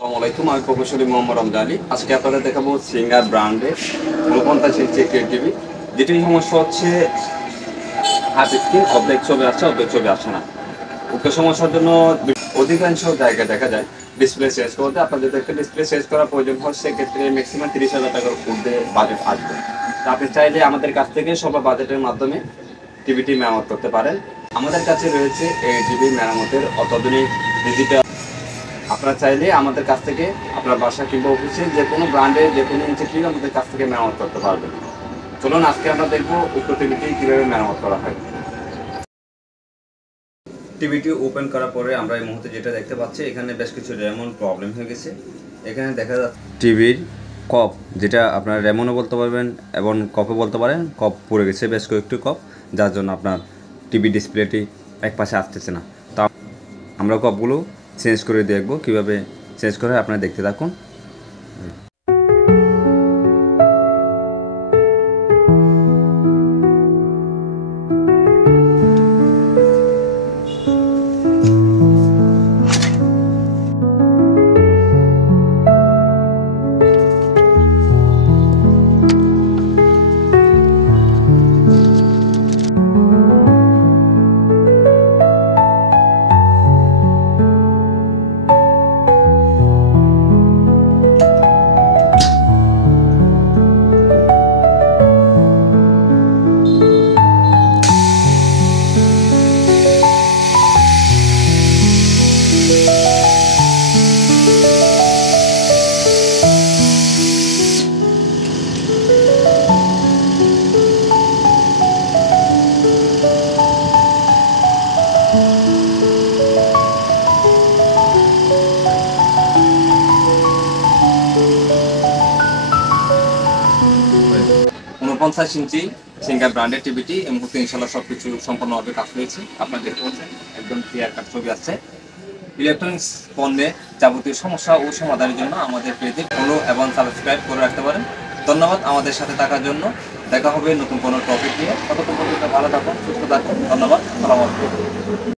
আসসালামু আলাইকুম, আমি প্রকৌশলী মোহাম্মদ রমজান। আজকে আপনাদের দেখাবো সিঙ্গার ব্র্যান্ডের 49 ইঞ্চি টিভি। যেটি সমস্যা হচ্ছে হাফ স্ক্রিন অর্ধেক ছবি আসছে, অর্ধেক ছবি আসে না। উক্ত সমস্যার জন্য অধিকাংশ জায়গায় দেখা যায় ডিসপ্লে চেঞ্জ করতে আপনার যদি একটা ডিসপ্লে চেঞ্জ করার প্রয়োজন হয় সেক্ষেত্রে ম্যাক্সিমাম 30,000 টাকার মধ্যে বাজেট আসবে। তা আপনি চাইলে আমাদের কাছ থেকে সব বাজেটের মাধ্যমে টিভিটি মেরামত করতে পারেন। আমাদের কাছে রয়েছে এই টিভি মেরামতের অত্যাধুনিক ডিজিটাল। আপনারা চাইলে আমাদের কাছ থেকে আপনার বাসা কিংবা অফিসে যে কোনো ব্র্যান্ডের যে কোনো ইঞ্চি টিভি আমাদের কাছ থেকে মেরামত করতে পারবেন। চলুন আজকে আমরা দেখবো উক্ত টিভিটি কীভাবে মেরামত করা হয়। টিভিটি ওপেন করার পরে আমরা এই মুহূর্তে যেটা দেখতে পাচ্ছি, এখানে বেশ কিছু র্যামন প্রবলেম হয়ে গেছে। এখানে দেখা যাচ্ছে টিভির কপ, যেটা আপনার র্যামনও বলতে পারবেন এবং কপও বলতে পারেন, কপ পড়ে গেছে বেশ কয়েকটি কপ, যার জন্য আপনার টিভি ডিসপ্লেটি এক পাশে আসতেছে না। তা আমরা কপগুলো চেঞ্জ করে দেখব কীভাবে চেঞ্জ করে, আপনারা দেখতে থাকুন। পঞ্চাশ ইঞ্চি সিঙ্গার ব্র্যান্ডের টিভিটি এই মুহূর্তে ইনশাল্লাহ সবকিছু সম্পূর্ণভাবে কাজ হয়েছে। আপনারা দেখতে পাচ্ছেন একদম ক্লিয়ার কাট ছবি আসছে। ইলেকট্রনিক্স পণ্যে যাবতীয় সমস্যা ও সমাধানের জন্য আমাদের পেজে ফলো এবং সাবস্ক্রাইব করে রাখতে পারেন। ধন্যবাদ আমাদের সাথে থাকার জন্য। দেখা হবে নতুন কোনো টপিক নিয়ে। ততক্ষণ পর্যন্ত ভালো থাকুন, সুস্থ থাকুন। ধন্যবাদ। আসসালামু আলাইকুম।